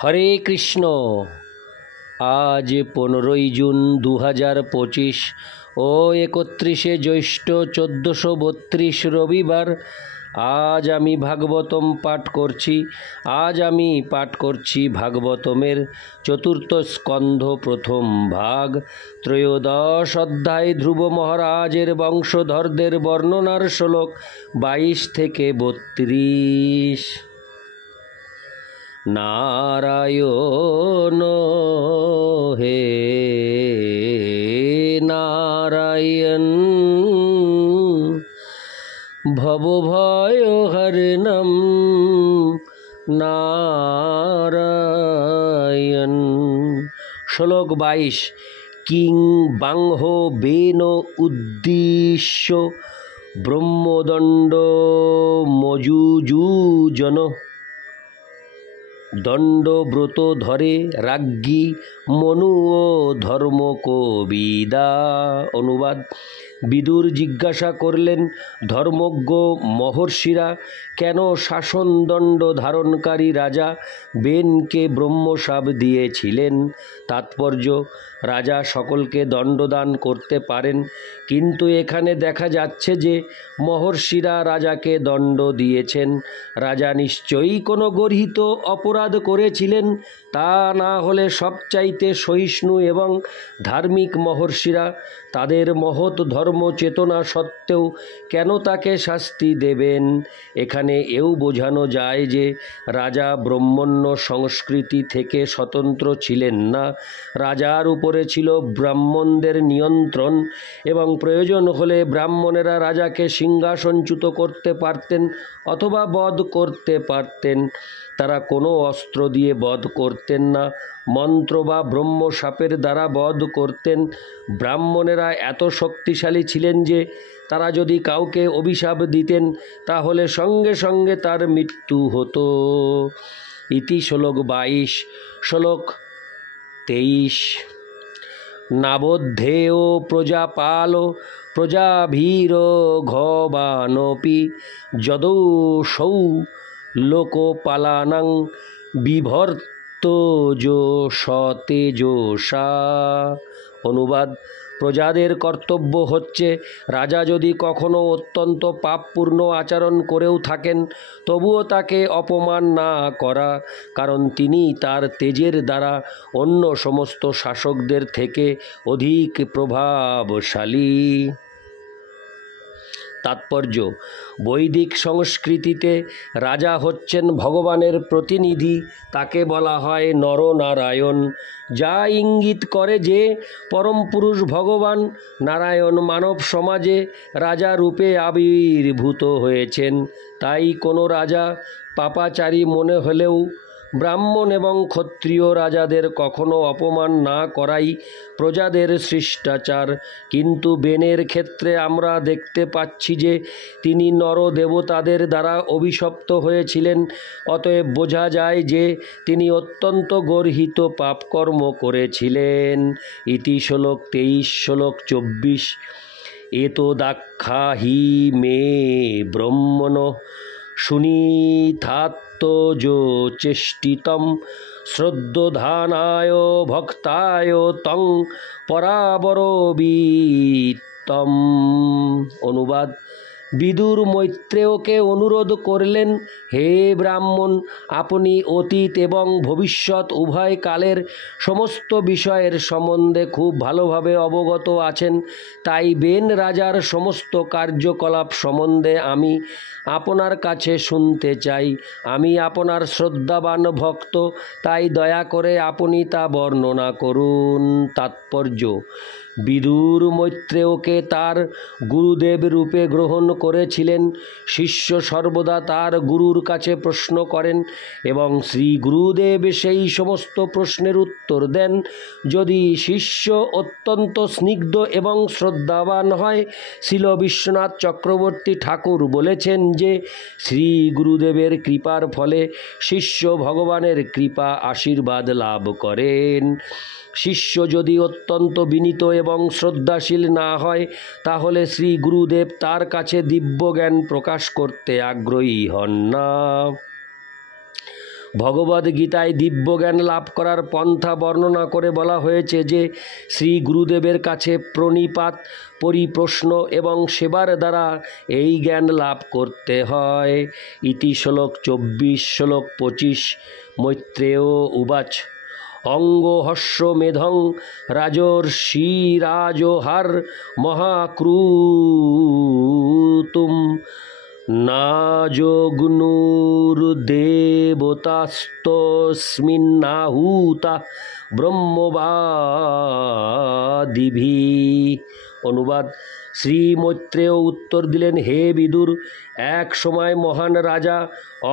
হরে কৃষ্ণ। আজ 15ই জুন 2025 ও 31শে জ্যৈষ্ঠ 1432 রবিবার। আজ আমি ভাগবতম পাঠ করছি। আমি পাঠ করছি ভাগবতমের চতুর্থ স্কন্ধ প্রথম ভাগ, ত্রয়োদশ অধ্যায়, ধ্রুব মহারাজের বংশধরদের বর্ণনার শ্লোক 22 থেকে 32। নারায়ণ হে নারায়ণ, ভবভয়হরণম নারায়ণ। শ্লোক 22। King বাংহ Ben উদ্দিশ্য ব্রহ্মদণ্ড মজুজুজন। দণ্ডব্রত ধরে রাজ্ঞী মনু ও ধর্মকবিদা। অনুবাদ: বিদুর জিজ্ঞাসা করলেন, ধর্মজ্ঞ মহর্ষিরা কেন শাসনদণ্ড ধারণকারী রাজা বেনকে ব্রহ্মশাপ দিয়েছিলেন? তাৎপর্য: রাজা সকলকে দণ্ডদান করতে পারেন, কিন্তু এখানে দেখা যাচ্ছে যে মহর্ষিরা রাজাকে দণ্ড দিয়েছেন। রাজা নিশ্চয়ই কোনো গর্হিত অপরাধ করেছিলেন, তা না হলে সবচাইতে সহিষ্ণু এবং ধার্মিক মহর্ষিরা তাদের মহৎ ধর্ম চেতনা সত্ত্বেও কেন তাকে শাস্তি দেবেন? এখানে এও বোঝানো যায় যে রাজা ব্রাহ্মণ্য সংস্কৃতি থেকে স্বতন্ত্র ছিলেন না। রাজার উপরে ছিল ব্রাহ্মণদের নিয়ন্ত্রণ এবং প্রয়োজন হলে ব্রাহ্মণেরা রাজাকে সিংহাসনচ্যুত করতে পারতেন অথবা বধ করতে পারতেন। তারা কোনো অস্ত্র দিয়ে বধ করতেন না, মন্ত্র বা ব্রহ্মশাপের দ্বারা বধ করতেন। ব্রাহ্মণেরা এত শক্তিশালী ছিলেন যে তারা যদি কাউকে অভিশাপ দিতেন তাহলে সঙ্গে সঙ্গে তার মৃত্যু হতো। ইতি শ্লোক 22। শ্লোক 23। নাবদ্ধেয় প্রজাপাল প্রজাভীরঘবানপি যদৌষৌ লোকপালানাং বিভর্তযশতেজসা। অনুবাদ: প্রজাদের কর্তব্য হচ্ছে রাজা যদি কখনো অত্যন্ত পাপপূর্ণ আচরণ করেও থাকেন তবুও তাকে অপমান না করা, কারণ তিনি তার তেজের দ্বারা অন্য সমস্ত শাসকদের থেকে অধিক প্রভাবশালী। তাৎপর্য: বৈদিক সংস্কৃতিতে রাজা হচ্ছেন ভগবানের প্রতিনিধি, তাকে বলা হয় নরনারায়ণ, যা ইঙ্গিত করে যে পরম পুরুষ ভগবান নারায়ণ মানব সমাজে রাজা রূপে আবির্ভূত হয়েছেন। তাই কোনো রাজা পাপাচারী মনে হলেও ব্রাহ্মণ এবং ক্ষত্রিয় রাজাদের কখনো অপমান না করাই প্রজাদের শিষ্টাচার। কিন্তু বেনের ক্ষেত্রে আমরা দেখতে পাচ্ছি যে তিনি নরদেবতাদের দ্বারা অভিশপ্ত হয়েছিলেন, অতএব বোঝা যায় যে তিনি অত্যন্ত গর্হিত পাপকর্ম করেছিলেন। ইতি শ্লোক 23। শ্লোক 24। এতদাখ্যাহি মে ব্রহ্মণ সুনিথাত্তযচেষ্টিতম শ্রদ্ধধানায় ভক্তায় তং পরাবরবিত্তম। অনুবাদ: বিদুর মৈত্রেয়কে অনুরোধ করলেন, হে ব্রাহ্মণ, আপনি অতীত এবং ভবিষ্যৎ উভয় কালের সমস্ত বিষয়ের সম্বন্ধে খুব ভালোভাবে অবগত আছেন। তাই বেন রাজার সমস্ত কার্যকলাপ সম্বন্ধে আমি আপনার কাছে শুনতে চাই। আমি আপনার শ্রদ্ধাবান ভক্ত, তাই দয়া করে আপনি তা বর্ণনা করুন। তাৎপর্য: বিদুর মৈত্রেয়কে তার গুরুদেব রূপে গ্রহণ করেছিলেন। শিষ্য সর্বদা তার গুরুর কাছে প্রশ্ন করেন এবং শ্রী গুরুদেব সেই সমস্ত প্রশ্নের উত্তর দেন। যদি শিষ্য অত্যন্ত স্নিগ্ধ এবং শ্রদ্ধাবান হয়, শ্রীল বিশ্বনাথ চক্রবর্তী ঠাকুর বলেছেন যে শ্রী গুরুদেবের কৃপার ফলে শিষ্য ভগবানের কৃপা আশীর্বাদ লাভ করেন। শিষ্য যদি অত্যন্ত বিনীত এবং শ্রদ্ধাশীল না হয় তাহলে শ্রী গুরুদেব তার কাছে দিব্য জ্ঞান প্রকাশ করতে আগ্রহী হন না। ভগবদ গীতায় দিব্যজ্ঞান লাভ করার পন্থা বর্ণনা করে বলা হয়েছে যে শ্রী গুরুদেবের কাছে প্রণিপাত, পরিপ্রশ্ন এবং সেবার দ্বারা এই জ্ঞান লাভ করতে হয়। ইতি শ্লোক 24, শ্লোক 25। মৈত্রেয় উবাচ অঙ্গহস্যমেধং রাজর্ষিরাজোহার মহাক্রুতুম নাজগ্নুর্দেবতাস্তস্মিন্নাহুতা ব্রহ্মবাদিভিঃ। অনুবাদ: শ্রী মৈত্রেয় উত্তর দিলেন, হে বিদুর, এক সময় মহান রাজা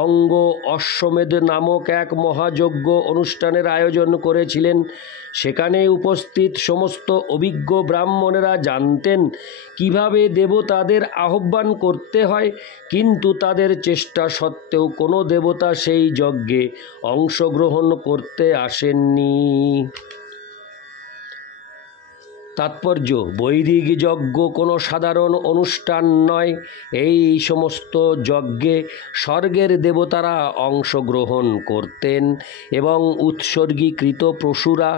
অঙ্গ অশ্বমেধ নামক এক মহাযজ্ঞ অনুষ্ঠানের আয়োজন করেছিলেন। সেখানে উপস্থিত সমস্ত অভিজ্ঞ ব্রাহ্মণেরা জানতেন কিভাবে দেবতাদের আহ্বান করতে হয়, কিন্তু তাদের চেষ্টা সত্ত্বেও কোনো দেবতা সেই যজ্ঞে অংশগ্রহণ করতে আসেননি। তাৎপর্য: বৈদিক যজ্ঞ কোনো সাধারণ অনুষ্ঠান নয়। এই সমস্ত যজ্ঞে স্বর্গের দেবতারা অংশগ্রহণ করতেন এবং উৎসর্গীকৃত পশুরা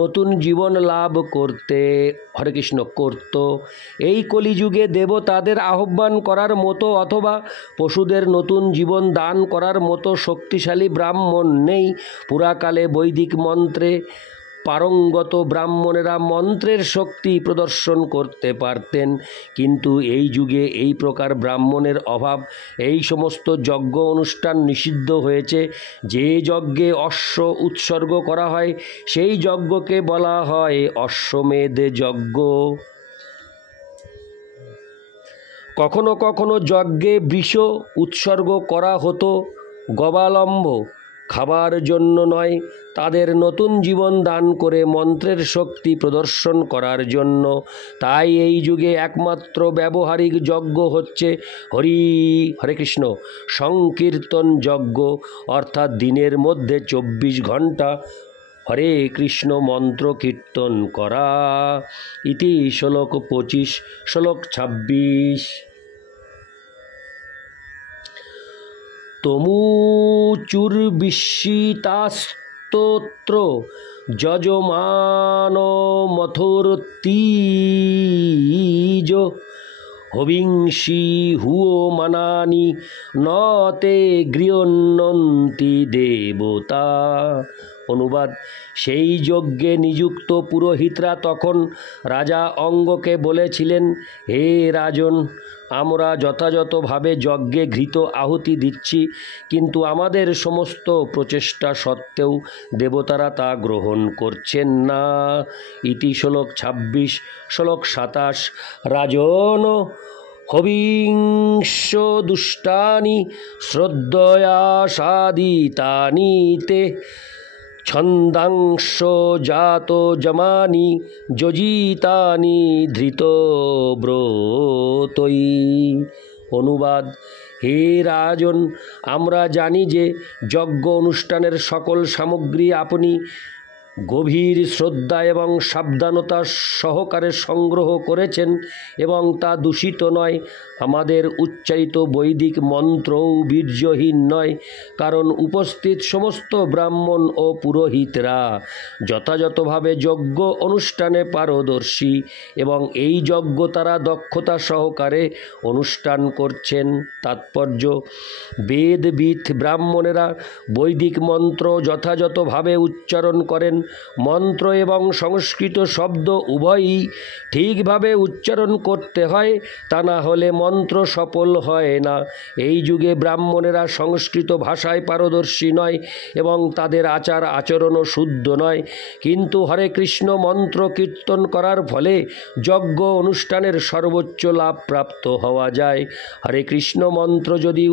নতুন জীবন লাভ করতে করত। এই কলিযুগে দেবতাদের আহ্বান করার মতো অথবা পশুদের নতুন জীবন দান করার মতো শক্তিশালী ব্রাহ্মণ নেই। পুরাকালে বৈদিক মন্ত্রে পারঙ্গত ব্রাহ্মণেরা মন্ত্রের শক্তি প্রদর্শন করতে পারতেন, কিন্তু এই যুগে এই প্রকার ব্রাহ্মণের অভাব। এই সমস্ত যজ্ঞ অনুষ্ঠান নিষিদ্ধ হয়েছে। যে যজ্ঞে অশ্ব উৎসর্গ করা হয় সেই যজ্ঞকে বলা হয় অশ্বমেধ যজ্ঞ। কখনো কখনো যজ্ঞে বৃষ উৎসর্গ করা হতো গবালম্ব খাবার জন্য নয়, তাদের নতুন জীবন দান করে মন্ত্রের শক্তি প্রদর্শন করার জন্য। তাই এই যুগে একমাত্র ব্যবহারিক যজ্ঞ হচ্ছে হরে কৃষ্ণ সংকীর্তন যজ্ঞ, অর্থাৎ দিনের মধ্যে 24 ঘণ্টা হরে কৃষ্ণ মন্ত্র কীর্তন করা। ইতি শ্লোক 25, শ্লোক 26। তমুচুর্বিস্মিতাস্তোত্র যজমানমথোরতীজ হবিংসি হুয়মানানি ন তে গৃহন্নন্তি দেবতা। অনুবাদ: সেই যজ্ঞে নিযুক্ত পুরোহিতরা তখন রাজা অঙ্গকে বলেছিলেন, হে রাজন, আমরা যথাযথভাবে যজ্ঞে ঘৃত আহুতি দিচ্ছি, কিন্তু আমাদের সমস্ত প্রচেষ্টা সত্ত্বেও দেবতারা তা গ্রহণ করছেন না। ইতি শ্লোক 26, শ্লোক 27। রাজন হবিংশ দুষ্টানি শ্রদ্ধয়া সাদিতানি তে ছন্দাংশ জাত জমানি যজিতানি ধৃতব্রতৈ। অনুবাদ: হে রাজন, আমরা জানি যে যজ্ঞ অনুষ্ঠানের সকল সামগ্রী আপনি গভীর শ্রদ্ধা এবং সাবধানতা সহকারে সংগ্রহ করেছেন এবং তা দূষিত নয়। আমাদের উচ্চারিত বৈদিক মন্ত্রও বীর্যহীন নয়, কারণ উপস্থিত সমস্ত ব্রাহ্মণ ও পুরোহিতরা যথাযথভাবে যজ্ঞ অনুষ্ঠানে পারদর্শী এবং এই যজ্ঞ তারা দক্ষতা সহকারে অনুষ্ঠান করছেন। তাৎপর্য: বেদবিদ ব্রাহ্মণেরা বৈদিক মন্ত্র যথাযথভাবে উচ্চারণ করেন। মন্ত্র এবং সংস্কৃত শব্দ উভয়ই ঠিকভাবে উচ্চারণ করতে হয়, তা না হলে মন্ত্র সফল হয় না। এই যুগে ব্রাহ্মণেরা সংস্কৃত ভাষায় পারদর্শী নয় এবং তাদের আচার আচরণও শুদ্ধ নয়, কিন্তু হরে কৃষ্ণ মন্ত্র কীর্তন করার ফলে যজ্ঞ অনুষ্ঠানের সর্বোচ্চ লাভ প্রাপ্ত হওয়া যায়। হরে কৃষ্ণ মন্ত্র যদি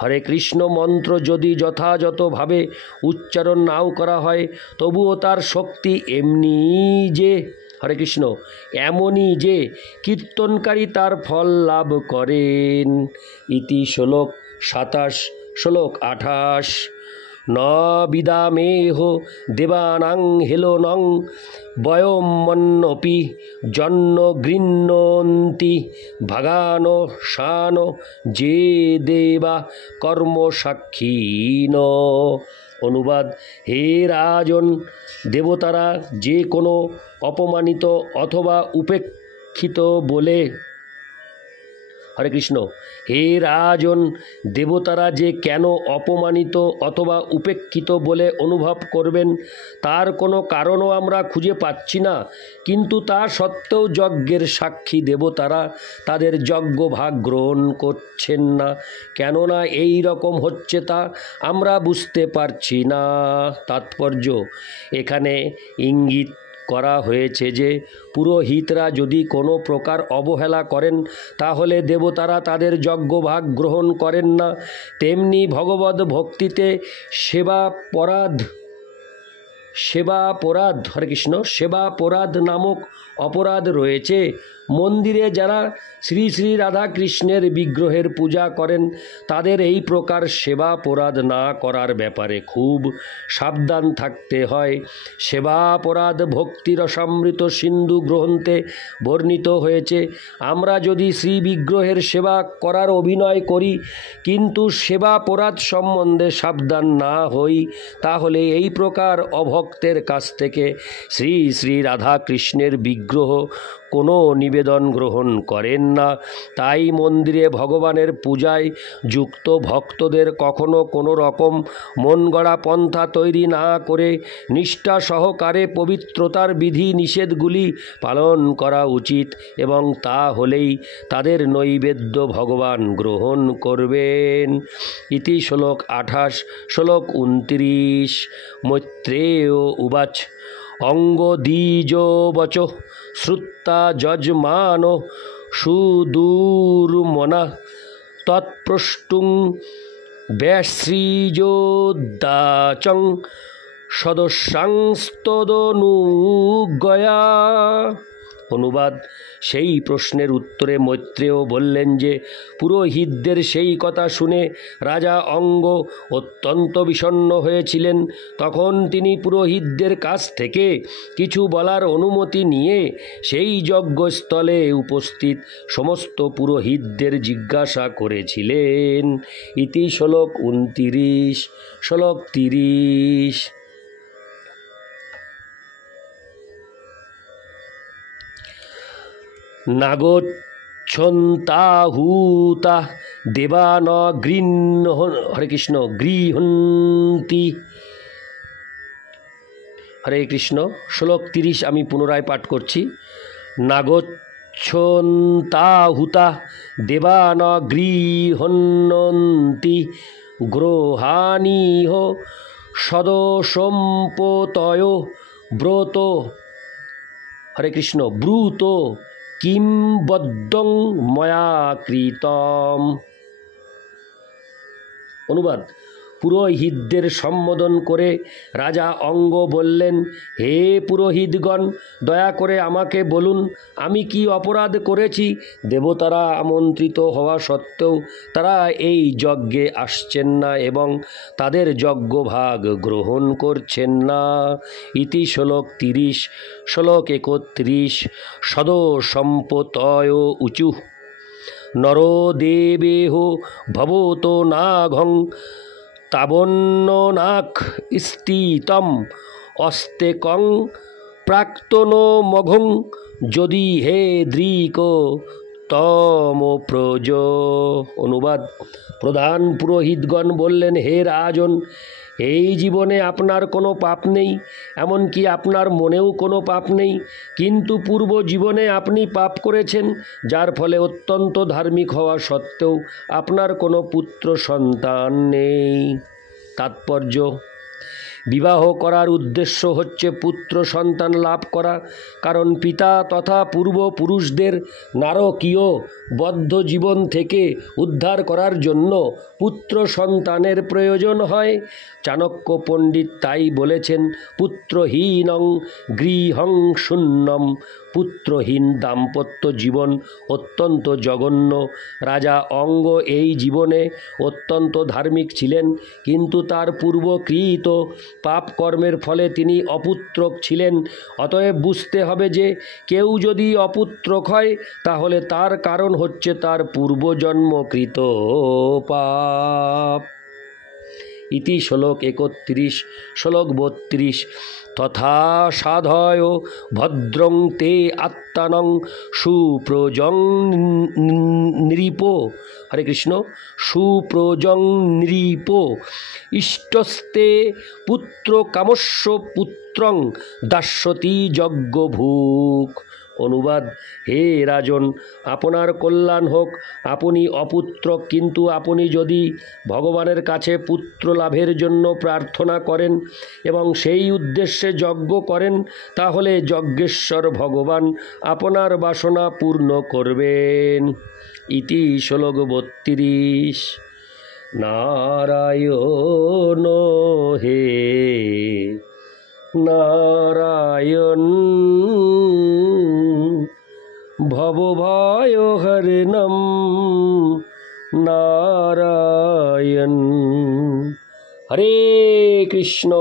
হরে কৃষ্ণ মন্ত্র যদি যথাযথভাবে উচ্চারণ নাও করা হয়, তবুও তার শক্তি এমনই যে কীর্তনকারী তার ফল লাভ করেন। ইতি শ্লোক 27, শ্লোক 28। ন বিদামেহ দেবানাং হেলনং বয়মন্নপি জন্ন গৃহ্ণন্তি ভাগান শান যে দেবা কর্ম সাক্ষীন। অনুবাদ: হে রাজন, দেবতারা যে কোনো অপমানিত অথবা উপেক্ষিত বলে হরে কৃষ্ণ, হে রাজন, দেবতারা যে কেন অপমানিত অথবা উপেক্ষিত বলে অনুভব করবেন তার কোনো কারণও আমরা খুঁজে পাচ্ছি না। কিন্তু তা সত্ত্বেও যজ্ঞের সাক্ষী দেবতারা তাদের যজ্ঞভাগ গ্রহণ করছেন না। কেননা এই রকম হচ্ছে তা আমরা বুঝতে পারছি না। তাৎপর্য: এখানে ইঙ্গিত করা হয়েছে যে পুরোহিতরা যদি কোনো প্রকার অবহেলা করেন তাহলে দেবতারা তাদের যজ্ঞভাগ গ্রহণ করেন না। তেমনি ভগবদ ভক্তিতে সেবাপরাধ হরে কৃষ্ণ সেবাপরাধ নামক অপরাধ রয়েছে। মন্দিরে যারা শ্রী শ্রী রাধাকৃষ্ণের বিগ্রহের পূজা করেন তাদের এই প্রকার সেবাপরাধ না করার ব্যাপারে খুব সাবধান থাকতে হয়। সেবাপরাধ ভক্তিরসামৃত সিন্ধু গ্রন্থে বর্ণিত হয়েছে। আমরা যদি শ্রী বিগ্রহের সেবা করার অভিনয় করি কিন্তু সেবাপরাধ সম্বন্ধে সাবধান না হই তাহলে এই প্রকার অভক্তের কাছ থেকে শ্রী শ্রী রাধাকৃষ্ণের বিগ্রহ কোনো নিবেদন গ্রহণ করেন না। তাই মন্দিরে ভগবানের পূজায় যুক্ত ভক্তদের কখনো কোনো রকম মন গড়া পন্থা তৈরি না করে নিষ্ঠা সহকারে পবিত্রতার বিধি নিষেধগুলি পালন করা উচিত এবং তা হলেই তাদের নৈবেদ্য ভগবান গ্রহণ করবেন। ইতি শ্লোক 28। শ্লোক 29। মৈত্রেয় উবাচ অঙ্গদ্বিজবচ শ্রুত্বা যজমান সুদূরমনা তৎপ্রষ্টুং ব্যাসৃজোদ্দাচং সদস্যাংস্তদনুজ্ঞয়া। অনুবাদ: সেই প্রশ্নের উত্তরে মৈত্রেয় বললেন যে পুরোহিতদের সেই কথা শুনে রাজা অঙ্গ অত্যন্ত বিষণ্ণ হয়েছিলেন। তখন তিনি পুরোহিতদের কাছ থেকে কিছু বলার অনুমতি নিয়ে সেই যজ্ঞস্থলে উপস্থিত সমস্ত পুরোহিতদের জিজ্ঞাসা করেছিলেন। ইতি শ্লোক 29। শ্লোক 30। নাগচ্ছন্তাহুতা দেবান গৃহ্ণ হরে কৃষ্ণ গৃহন্তি। হরে কৃষ্ণ। শ্লোক 30 আমি পুনরায় পাঠ করছি। নাগচ্ছন্তাহুতা দেবান গৃহন্তি গ্রহাণীহ সদসম্পতয় ব্রত হরে কৃষ্ণ ব্রূত কিম বদ্ধং ময়া কৃতম। অনুবাদ: পুরোহিতদের সম্বোধন করে রাজা অঙ্গ বললেন, হে পুরোহিতগণ, দয়া করে আমাকে বলুন আমি কি অপরাধ করেছি? দেবতারা আমন্ত্রিত হওয়া সত্ত্বেও তারা এই যজ্ঞে আসছেন না এবং তাদের যজ্ঞভাগ গ্রহণ করছেন না। ইতি শ্লোক 30। শ্লোক 31। সদসম্পতয় উচুঃ নরদেবেহ ভবতো নাঘং তাবন্ননাক স্থিতম অস্তেকং প্রাক্তনো মঘং যদি হে দৃক তম প্রজ। অনুবাদ: প্রধান পুরোহিতগণ বললেন, হে রাজন, এই জীবনে আপনার কোনো পাপ নেই, এমনকি আপনার মনেও কোনো পাপ নেই, কিন্তু পূর্ব জীবনে আপনি পাপ করেছেন, যার ফলে অত্যন্ত ধার্মিক হওয়া সত্ত্বেও আপনার কোনো পুত্র সন্তান নেই। তাৎপর্য: বিবাহ করার উদ্দেশ্য হচ্ছে পুত্র সন্তান লাভ করা, কারণ পিতা তথা পূর্বপুরুষদের নারকীয় বদ্ধ জীবন থেকে উদ্ধার করার জন্য পুত্র সন্তানের প্রয়োজন হয়। চাণক্য পণ্ডিত তাই বলেছেন, পুত্রহীনং গৃহং শূন্যম। পুত্রহীন দাম্পত্য জীবন অত্যন্ত জঘন্য। রাজা অঙ্গ এই জীবনে অত্যন্ত ধার্মিক ছিলেন, কিন্তু তার পূর্বকৃত পাপ কর্মের ফলে তিনি অপুত্রক ছিলেন। অতএব বুঝতে হবে যে কেউ যদি অপুত্রক হয় তাহলে তার কারণ হচ্ছে তার পূর্বজন্মকৃত পাপ। ইতি শ্লোক 31। শ্লোক 32। তথা সাধয় ভদ্রং তে আত্মানং সুপ্রজং নৃপ। হরে কৃষ্ণ। সুপ্রজং নৃপ ইষ্টস্তে পুত্র কামস্য পুত্রং দাস্যতি যজ্ঞভূক। অনুবাদ: হে রাজন, আপনার কল্যাণ হোক। আপনি অপুত্রক, কিন্তু আপনি যদি ভগবানের কাছে পুত্র লাভের জন্য প্রার্থনা করেন এবং সেই উদ্দেশ্যে যজ্ঞ করেন, তাহলে যজ্ঞেশ্বর ভগবান আপনার বাসনা পূর্ণ করবেন। ইতি শ্লোক 32। নারায়ণ হে নারায়ণ ভবভয়হরণম নারায়ণ। হরে কৃষ্ণ।